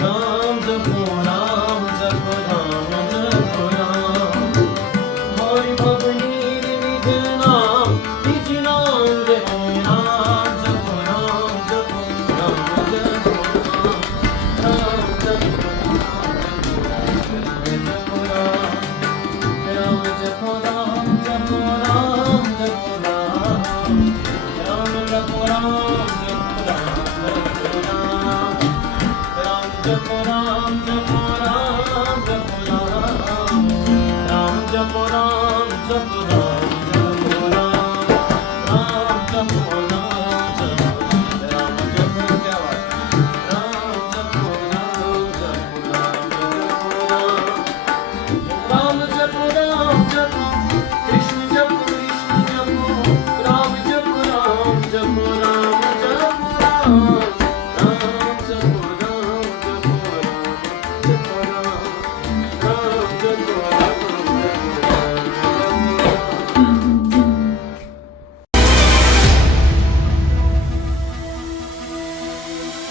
राम जपो राम जपो राम जपो राम हरि भवनी निज नाम निज नाम जपो राम जपो राम जपो राम जपो राम जपो राम जपो राम जपो राम जपो राम राम जपो राम जपो राम जपो राम राम जपो राम जपो